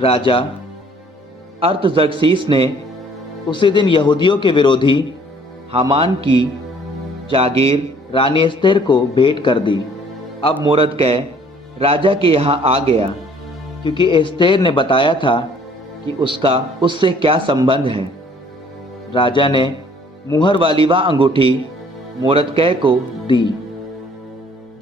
राजा अर्थजर्क्सीस ने उसी दिन यहूदियों के विरोधी हामान की जागीर रानी एस्तेर को भेंट कर दी। अब मोर्दकै राजा के यहाँ आ गया, क्योंकि एस्तेर ने बताया था कि उसका उससे क्या संबंध है। राजा ने मुहर वाली वह अंगूठी मोर्दकै को दी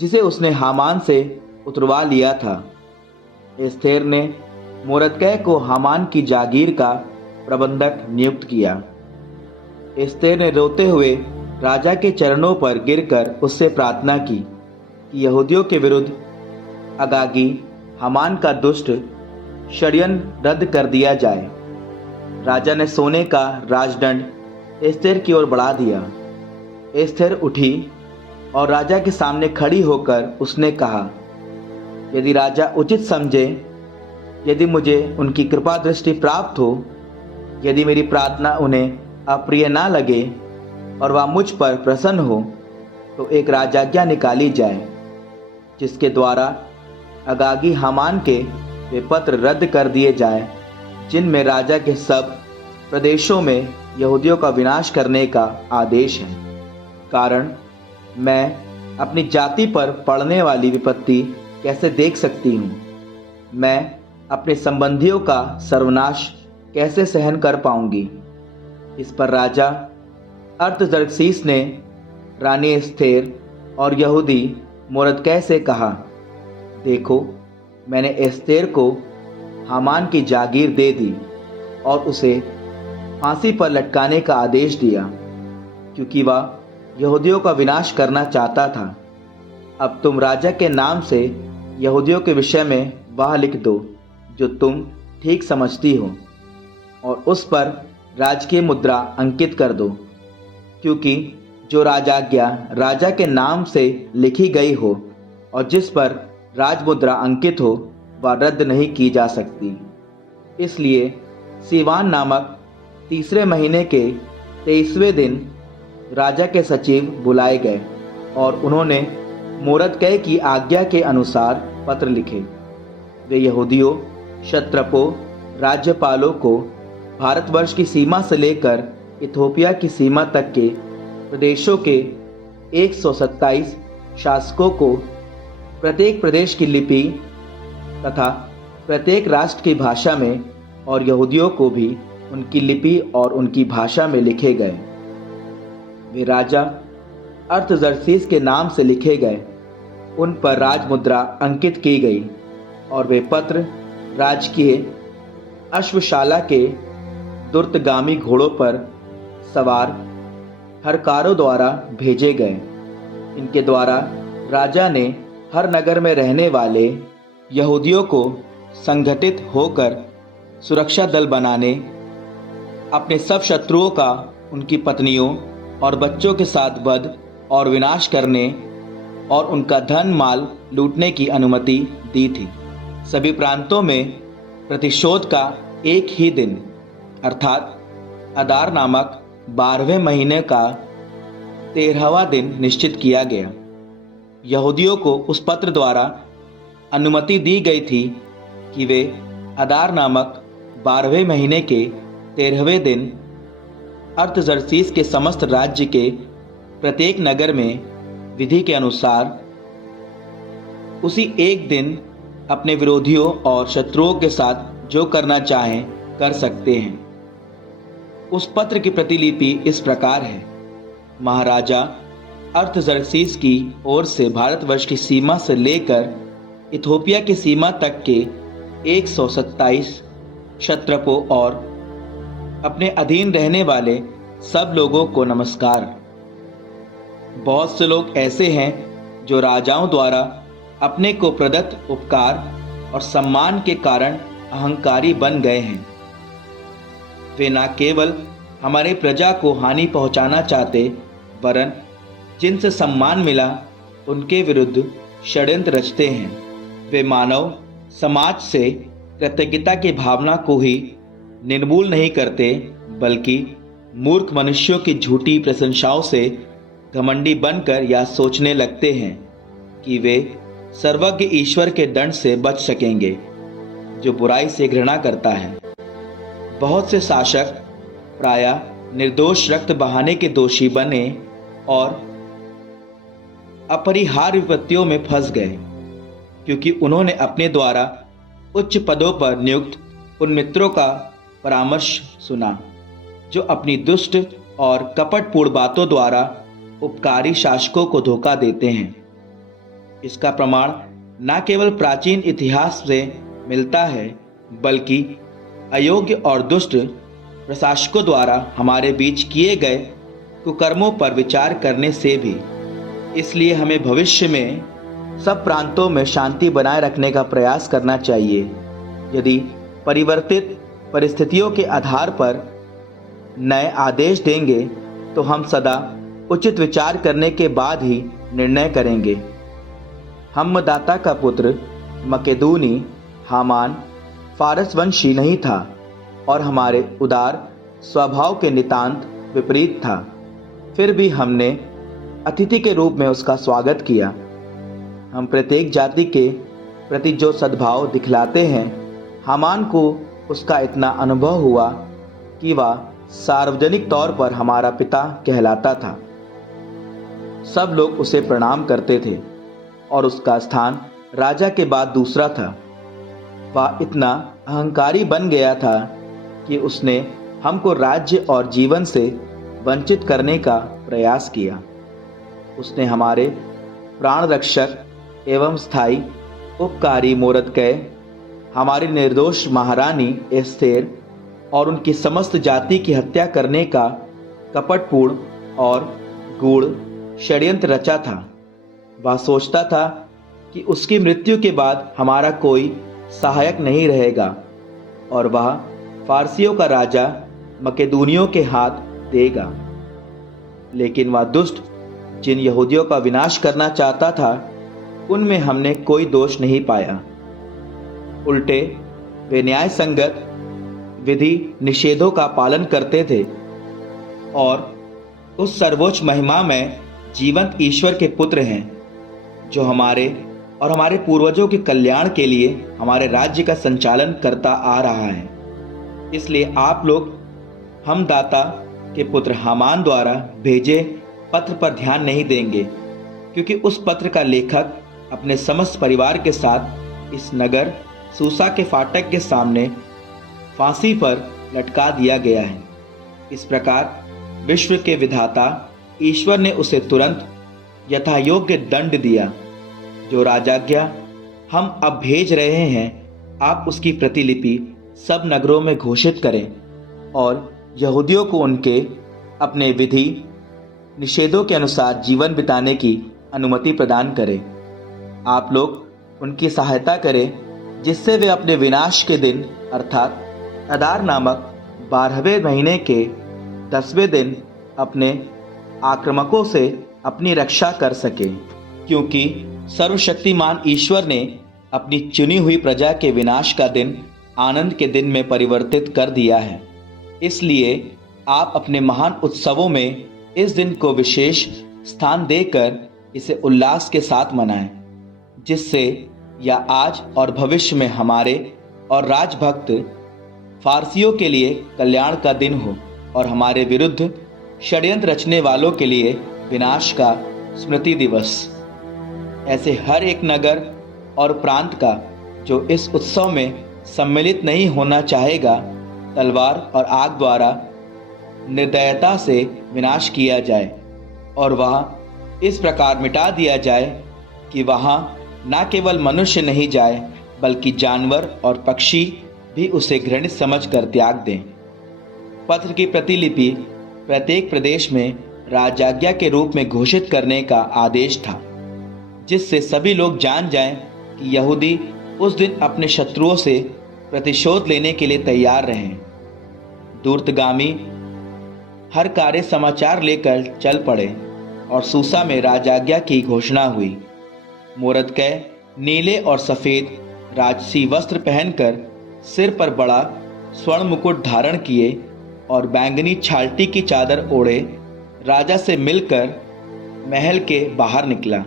जिसे उसने हामान से उतरवा लिया था। एस्तेर ने मोर्दकै को हामान की जागीर का प्रबंधक नियुक्त किया। एस्तेर ने रोते हुए राजा के चरणों पर गिरकर उससे प्रार्थना की कि यहूदियों के विरुद्ध अगागी हामान का दुष्ट षड्यंत्र रद्द कर दिया जाए। राजा ने सोने का राजदंड एस्तेर की ओर बढ़ा दिया। एस्तेर उठी और राजा के सामने खड़ी होकर उसने कहा, यदि राजा उचित समझे, यदि मुझे उनकी कृपा दृष्टि प्राप्त हो, यदि मेरी प्रार्थना उन्हें अप्रिय ना लगे और वह मुझ पर प्रसन्न हो, तो एक राजाज्ञा निकाली जाए जिसके द्वारा अगागी हामान के वे पत्र रद्द कर दिए जाए जिनमें राजा के सब प्रदेशों में यहूदियों का विनाश करने का आदेश है। कारण मैं अपनी जाति पर पड़ने वाली विपत्ति कैसे देख सकती हूँ? मैं अपने संबंधियों का सर्वनाश कैसे सहन कर पाऊंगी? इस पर राजा अर्थजर्क्सीस ने रानी एस्तेर और यहूदी मोर्दकै से कहा, देखो, मैंने एस्तेर को हामान की जागीर दे दी और उसे फांसी पर लटकाने का आदेश दिया, क्योंकि वह यहूदियों का विनाश करना चाहता था। अब तुम राजा के नाम से यहूदियों के विषय में वह लिख दो जो तुम ठीक समझती हो, और उस पर राजकीय मुद्रा अंकित कर दो, क्योंकि जो राजाज्ञा राजा के नाम से लिखी गई हो और जिस पर राजमुद्रा अंकित हो, वह रद्द नहीं की जा सकती। इसलिए सीवान नामक तीसरे महीने के 23वें दिन राजा के सचिव बुलाए गए और उन्होंने मोर्दकै की आज्ञा के अनुसार पत्र लिखे। वे यहूदियों, क्षत्रपों, राज्यपालों को भारतवर्ष की सीमा से लेकर इथोपिया की सीमा तक के प्रदेशों के 127 शासकों को प्रत्येक प्रदेश की लिपि तथा प्रत्येक राष्ट्र की भाषा में और यहूदियों को भी उनकी लिपि और उनकी भाषा में लिखे गए। वे राजा अर्थजर्क्सीस के नाम से लिखे गए, उन पर राजमुद्रा अंकित की गई और वे पत्र राजकीय अश्वशाला के दुर्तगामी घोड़ों पर सवार हरकारों द्वारा भेजे गए। इनके द्वारा राजा ने हर नगर में रहने वाले यहूदियों को संगठित होकर सुरक्षा दल बनाने, अपने सब शत्रुओं का उनकी पत्नियों और बच्चों के साथ वध और विनाश करने और उनका धन माल लूटने की अनुमति दी थी। सभी प्रांतों में प्रतिशोध का एक ही दिन अर्थात अदार नामक 12वें महीने का 13वां दिन निश्चित किया गया। यहूदियों को उस पत्र द्वारा अनुमति दी गई थी कि वे अदार नामक 12वें महीने के 13वें दिन अर्थजर्क्सीस के समस्त राज्य के प्रत्येक नगर में विधि के अनुसार उसी एक दिन अपने विरोधियों और शत्रुओं के साथ जो करना चाहें कर सकते हैं। उस पत्र की प्रतिलिपि इस प्रकार है। महाराजा अर्थजर्क्सीस की ओर से भारतवर्ष की सीमा से लेकर इथोपिया की सीमा तक के 127 क्षत्रपों और अपने अधीन रहने वाले सब लोगों को नमस्कार। बहुत से लोग ऐसे हैं जो राजाओं द्वारा अपने को प्रदत्त उपकार और सम्मान के कारण अहंकारी बन गए हैं। वे न केवल हमारे प्रजा को हानि पहुंचाना चाहते, वरन जिनसे सम्मान मिला उनके विरुद्ध षड्यंत्र रचते हैं। वे मानव समाज से कृतज्ञता की भावना को ही निर्मूल नहीं करते, बल्कि मूर्ख मनुष्यों की झूठी प्रशंसाओं से घमंडी बनकर यह सोचने लगते हैं कि वे सर्वज्ञ ईश्वर के दंड से बच सकेंगे। जो बुराई से घृणा करता है। बहुत से शासक प्रायः निर्दोष रक्त बहाने के दोषी बने और अपरिहार्य विपत्तियों में फंस गए, क्योंकि उन्होंने अपने द्वारा उच्च पदों पर नियुक्त उन मित्रों का परामर्श सुना जो अपनी दुष्ट और कपटपूर्ण बातों द्वारा उपकारी शासकों को धोखा देते हैं। इसका प्रमाण न केवल प्राचीन इतिहास से मिलता है, बल्कि अयोग्य और दुष्ट प्रशासकों द्वारा हमारे बीच किए गए कुकर्मों पर विचार करने से भी। इसलिए हमें भविष्य में सब प्रांतों में शांति बनाए रखने का प्रयास करना चाहिए। यदि परिवर्तित परिस्थितियों के आधार पर नए आदेश देंगे तो हम सदा उचित विचार करने के बाद ही निर्णय करेंगे। हम्मदाता का पुत्र मकेदूनी हामान फारस वंशी नहीं था और हमारे उदार स्वभाव के नितांत विपरीत था। फिर भी हमने अतिथि के रूप में उसका स्वागत किया। हम प्रत्येक जाति के प्रति जो सद्भाव दिखलाते हैं, हामान को उसका इतना अनुभव हुआ कि वह सार्वजनिक तौर पर हमारा पिता कहलाता था। सब लोग उसे प्रणाम करते थे और उसका स्थान राजा के बाद दूसरा था। वह इतना अहंकारी बन गया था कि उसने हमको राज्य और जीवन से वंचित करने का प्रयास किया। उसने हमारे प्राण रक्षक एवं स्थायी उपकारी मोरदकै, हमारी निर्दोष महारानी एस्थेर और उनकी समस्त जाति की हत्या करने का कपटपूर्ण और गूढ़ षड्यंत्र रचा था। वह सोचता था कि उसकी मृत्यु के बाद हमारा कोई सहायक नहीं रहेगा और वह फारसियों का राजा मकेदूनियों के हाथ देगा। लेकिन वह दुष्ट जिन यहूदियों का विनाश करना चाहता था, उनमें हमने कोई दोष नहीं पाया। उल्टे वे न्याय संगत विधि निषेधों का पालन करते थे और उस सर्वोच्च महिमा में जीवंत ईश्वर के पुत्र हैं, जो हमारे और हमारे पूर्वजों के कल्याण के लिए हमारे राज्य का संचालन करता आ रहा है। इसलिए आप लोग हमदाता के पुत्र हामान द्वारा भेजे पत्र पर ध्यान नहीं देंगे, क्योंकि उस पत्र का लेखक अपने समस्त परिवार के साथ इस नगर सूसा के फाटक के सामने फांसी पर लटका दिया गया है। इस प्रकार विश्व के विधाता ईश्वर ने उसे तुरंत यथायोग्य दंड दिया। जो राजाज्ञा हम अब भेज रहे हैं, आप उसकी प्रतिलिपि सब नगरों में घोषित करें और यहूदियों को उनके अपने विधि निषेधों के अनुसार जीवन बिताने की अनुमति प्रदान करें। आप लोग उनकी सहायता करें, जिससे वे अपने विनाश के दिन अर्थात अदार नामक 12वें महीने के 10वें दिन अपने आक्रामकों से अपनी रक्षा कर सकें, क्योंकि सर्वशक्तिमान ईश्वर ने अपनी चुनी हुई प्रजा के विनाश का दिन आनंद के दिन में परिवर्तित कर दिया है। इसलिए आप अपने महान उत्सवों में इस दिन को विशेष स्थान देकर इसे उल्लास के साथ मनाएं, जिससे या आज और भविष्य में हमारे और राजभक्त फारसियों के लिए कल्याण का दिन हो और हमारे विरुद्ध षड्यंत्र रचने वालों के लिए विनाश का स्मृति दिवस। ऐसे हर एक नगर और प्रांत का जो इस उत्सव में सम्मिलित नहीं होना चाहेगा, तलवार और आग द्वारा निर्दयता से विनाश किया जाए और वह इस प्रकार मिटा दिया जाए कि वहाँ न केवल मनुष्य नहीं जाए, बल्कि जानवर और पक्षी भी उसे घृणित समझकर त्याग दें। पत्र की प्रतिलिपि प्रत्येक प्रदेश में राजाज्ञा के रूप में घोषित करने का आदेश था, जिससे सभी लोग जान जाएं कि यहूदी उस दिन अपने शत्रुओं से प्रतिशोध लेने के लिए तैयार रहें। दूरगामी हर कार्य समाचार लेकर चल पड़े और सूसा में राजाज्ञा की घोषणा हुई। मोरदकै नीले और सफ़ेद राजसी वस्त्र पहनकर सिर पर बड़ा स्वर्ण मुकुट धारण किए और बैंगनी छाल्टी की चादर ओढ़े राजा से मिलकर महल के बाहर निकला।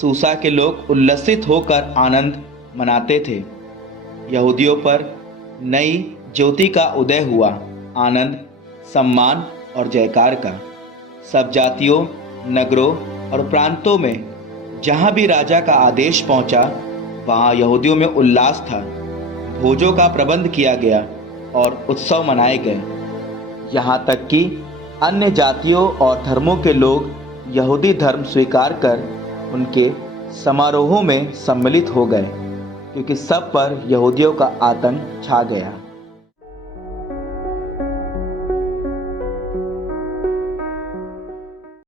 सूसा के लोग उल्लसित होकर आनंद मनाते थे। यहूदियों पर नई ज्योति का उदय हुआ, आनंद, सम्मान और जयकार का। सब जातियों, नगरों और प्रांतों में जहाँ भी राजा का आदेश पहुँचा, वहाँ यहूदियों में उल्लास था। भोजों का प्रबंध किया गया और उत्सव मनाए गए। यहाँ तक कि अन्य जातियों और धर्मों के लोग यहूदी धर्म स्वीकार कर उनके समारोहों में सम्मिलित हो गए, क्योंकि सब पर यहूदियों का आतंक छा गया।